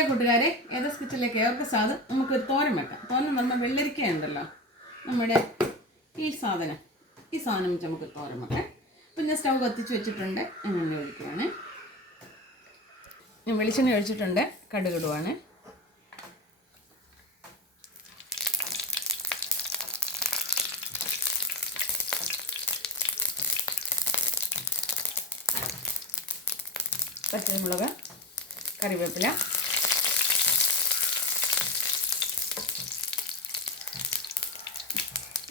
പ്രിയ കൂട്ടുകാരെ ഏതാ സ്കിച്ചിലേക്ക് ഏവർക്ക് സാധനം നമുക്ക് തോരൻ വെക്കാം. തോരൻ പറഞ്ഞാൽ വെള്ളരിക്ക ഉണ്ടല്ലോ. നമ്മുടെ ഈ സാധനം. ഈ സാധനം വെച്ച് നമുക്ക് തോരൻ വെക്കാം. പിന്നെ സ്റ്റൗ കത്തിച്ച് വെച്ചിട്ടുണ്ട്. എണ്ണ ഞാൻ വെളിച്ചെണ്ണ ഒഴിച്ചിട്ടുണ്ട്. കടുകിടുവാണ്. പച്ചമുളക് കറിവേപ്പില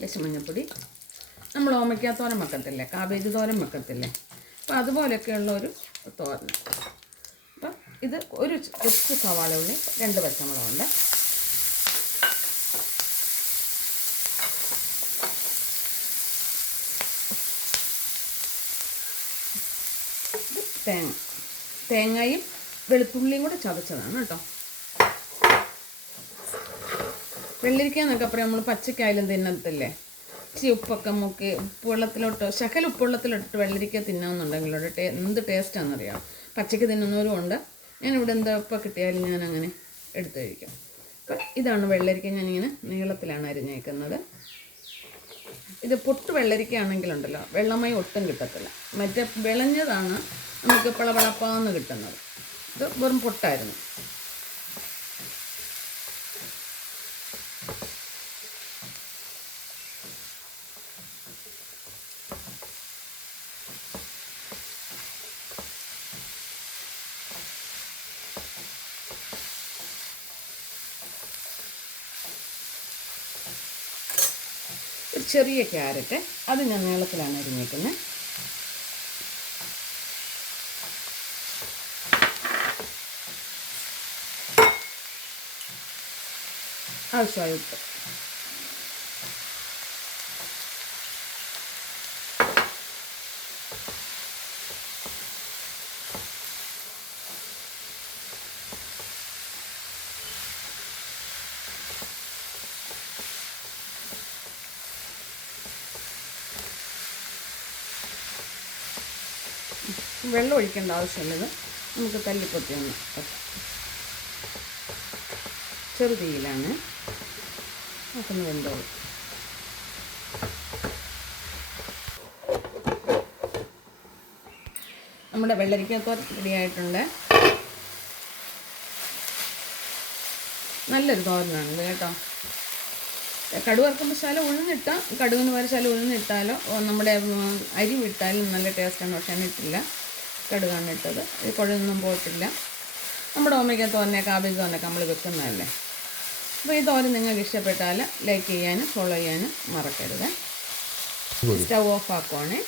ലശമഞ്ഞപ്പൊടി നമ്മൾ ഓമയ്ക്ക തോരൻ വെക്കത്തില്ലേ? കാബേജ് തോരൻ വെക്കത്തില്ലേ? അപ്പോൾ അതുപോലെയൊക്കെയുള്ള ഒരു തോരൻ. അപ്പം ഇത് ഒരു കൊച്ചു സവാള ഉള്ളി രണ്ട് പച്ചമുളകുണ്ട് തേങ്ങ. തേങ്ങയും വെളുത്തുള്ളിയും കൂടെ ചതച്ചതാണ് കേട്ടോ. വെള്ളരിക്ക എന്നൊക്കെ പറയാം നമ്മൾ പച്ചക്കായാലും തിന്നത്തില്ലേ? ഇച്ചിരി ഉപ്പൊക്കെ മുക്കി ഉപ്പുവെള്ളത്തിലോട്ട് ശകല ഉപ്പുവെള്ളത്തിലോട്ട് വെള്ളരിക്ക തിന്നാന്നുണ്ടെങ്കിൽ അവിടെ ടേ എന്ത് ടേസ്റ്റാണെന്നറിയാം പച്ചയ്ക്ക് തിന്നുന്നവരും ഉണ്ട്. ഞാനിവിടെ എന്താ ഉപ്പ കിട്ടിയാലും ഞാൻ അങ്ങനെ എടുത്ത് കഴിക്കും. അപ്പം ഇതാണ് വെള്ളരിക്ക ഞാനിങ്ങനെ നീളത്തിലാണ് അരിഞ്ഞേക്കുന്നത്. ഇത് പൊട്ട് വെള്ളരിക്ക ആണെങ്കിലുണ്ടല്ലോ വെള്ളമായി ഒട്ടും കിട്ടത്തില്ല. മറ്റേ വിളഞ്ഞതാണ് നമുക്ക് പിളവിളപ്പാന്ന് കിട്ടുന്നത്. ഇത് വെറും പൊട്ടായിരുന്നു. ഒരു ചെറിയ ക്യാരറ്റ്. അത് ഞാൻ നീളത്തിലാണ് അരിഞ്ഞേക്കുന്നത്. ആവശ്യമായ ഉപ്പ്. വെള്ളം ഒഴിക്കേണ്ട ആവശ്യമുള്ളത് നമുക്ക് തല്ലിപ്പൊത്തി ഒന്ന് ചെറുതീയിലാണ് നമുക്കൊന്ന് വെന്തോളും. നമ്മുടെ വെള്ളരിക്കൊക്കെ റെഡി ആയിട്ടുണ്ട്. നല്ലൊരു തോരനാണിത് കേട്ടോ. കടുക് വറുക്കുമ്പോൾ ശാല ഉഴുന്നിട്ടാൽ കടുകിന് ശാല ഉഴുന്നിട്ടാലോ നമ്മുടെ അരി വിട്ടാലും നല്ല ടേസ്റ്റാണ് പക്ഷേ ഇട്ടില്ല. കടുകാണ് ഇട്ടത്. ഇത് കുഴലൊന്നും പോയിട്ടില്ല. നമ്മുടെ ഓമയ്ക്ക തോരനെ കാബേജ് തോരനൊക്കെ നമ്മൾ വെക്കുന്നതല്ലേ? അപ്പോൾ ഈ തോരൻ നിങ്ങൾക്ക് ഇഷ്ടപ്പെട്ടാൽ ലൈക്ക് ചെയ്യാനും ഫോളോ ചെയ്യാനും മറക്കരുത്. Stove off ആക്കുവാണേ.